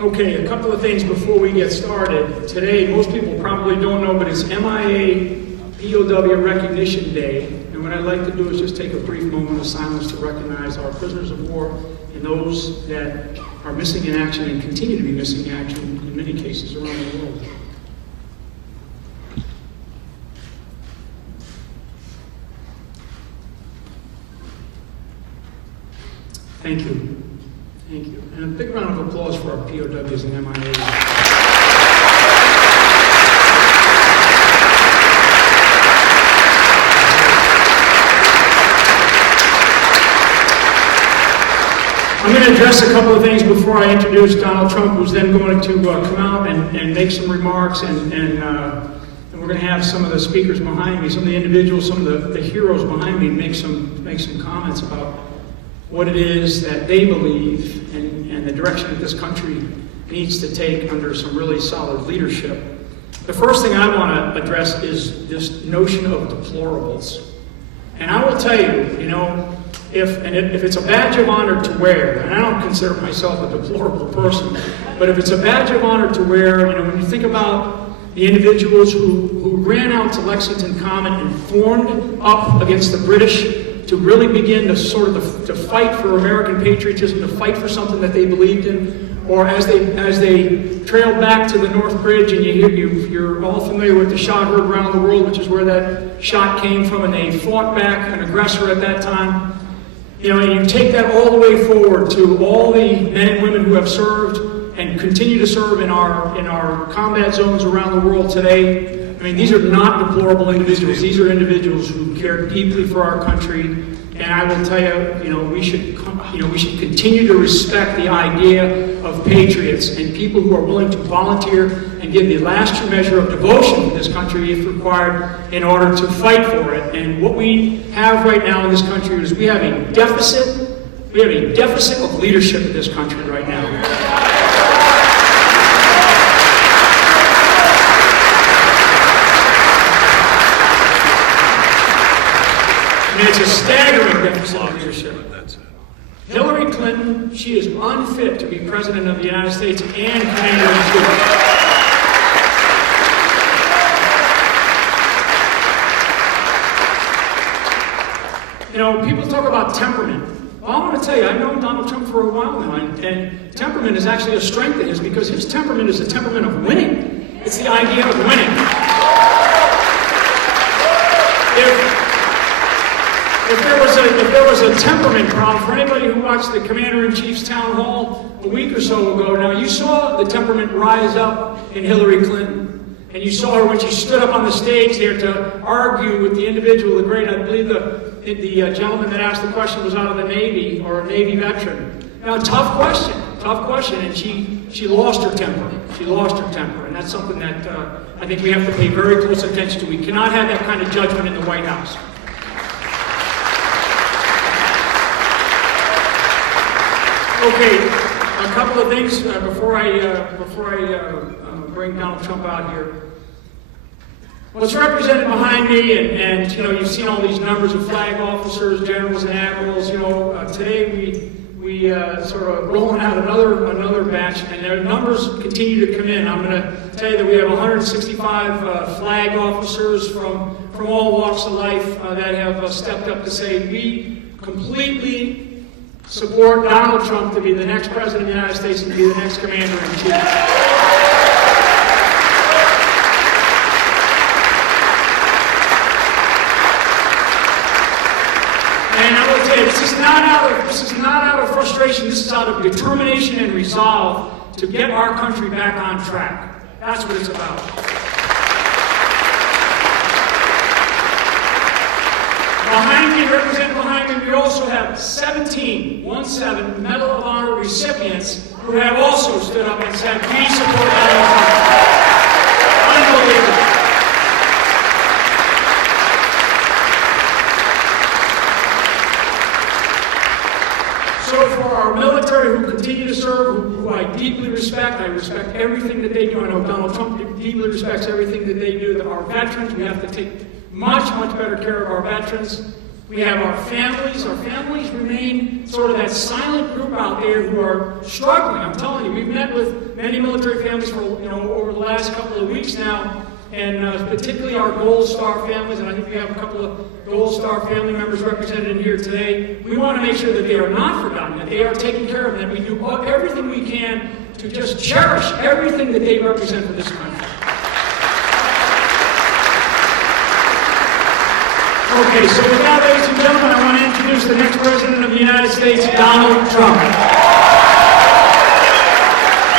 Okay, a couple of things before we get started. Today, most people probably don't know, but it's MIA POW Recognition Day. And what I'd like to do is just take a brief moment of silence to recognize our prisoners of war and those that are missing in action and continue to be missing in action in many cases around the world. Thank you. Thank you. And a big round of applause for our POWs and MIAs. I'm going to address a couple of things before I introduce Donald Trump, who's then going to come out and make some remarks, and we're going to have some of the speakers behind me, some of the individuals, some of the heroes behind me make some comments about what it is that they believe and the direction that this country needs to take under some really solid leadership. The first thing I want to address is this notion of deplorables. And I will tell you, if it's a badge of honor to wear, and I don't consider myself a deplorable person, but if it's a badge of honor to wear, when you think about the individuals who ran out to Lexington Common and formed up against the British to really begin to fight for American patriotism, to fight for something that they believed in, or as they trailed back to the North Bridge, and you're all familiar with the shot heard around the world, which is where that shot came from, and they fought back an aggressor at that time. And you take that all the way forward to all the men and women who have served and continue to serve in our combat zones around the world today. These are not deplorable individuals. These are individuals who care deeply for our country. And I will tell you, we should continue to respect the idea of patriots and people who are willing to volunteer and give the last true measure of devotion to this country if required in order to fight for it. And what we have right now in this country is we have a deficit. We have a deficit of leadership in this country right now. It's a staggering deficit of leadership. Hillary Clinton, she is unfit to be President of the United States and Commander-in-Chief. People talk about temperament. Well, I want to tell you, I've known Donald Trump for a while now, and temperament is actually a strength of his because his temperament is the temperament of winning. It's the idea of winning. If there was a temperament problem, for anybody who watched the Commander-in-Chief's town hall a week or so ago, now you saw the temperament rise up in Hillary Clinton. And you saw her when she stood up on the stage there to argue with the individual, I believe the gentleman that asked the question was out of the Navy, or a Navy veteran. Now, tough question, and she lost her temper. She lost her temper, and that's something that I think we have to pay very close attention to. We cannot have that kind of judgment in the White House. Okay, a couple of things before I bring Donald Trump out here. What's represented behind me, and you've seen all these numbers of flag officers, generals, and admirals. Today we sort of rolling out another batch, and their numbers continue to come in. I'm going to tell you that we have 165 flag officers from all walks of life that have stepped up to say we completely support Donald Trump to be the next President of the United States and to be the next Commander-in-Chief. And I will tell you, this is not out of frustration. This is out of determination and resolve to get our country back on track. That's what it's about. Represented behind me, we also have 17 Medal of Honor recipients who have also stood up and said, we support Donald Trump. Unbelievable. So for our military who continue to serve, who I deeply respect, I respect everything that they do. I know Donald Trump deeply respects everything that they do. Our veterans, we have to take much, much better care of our veterans. We have our families. Our families remain sort of that silent group out there who are struggling. I'm telling you, we've met with many military families for, over the last couple of weeks now, and particularly our Gold Star families, and I think we have a couple of Gold Star family members represented in here today. We want to make sure that they are not forgotten, that they are taken care of, and that we do everything we can to just cherish everything that they represent for this country. Okay, so with that, ladies and gentlemen, I want to introduce the next President of the United States, Donald Trump.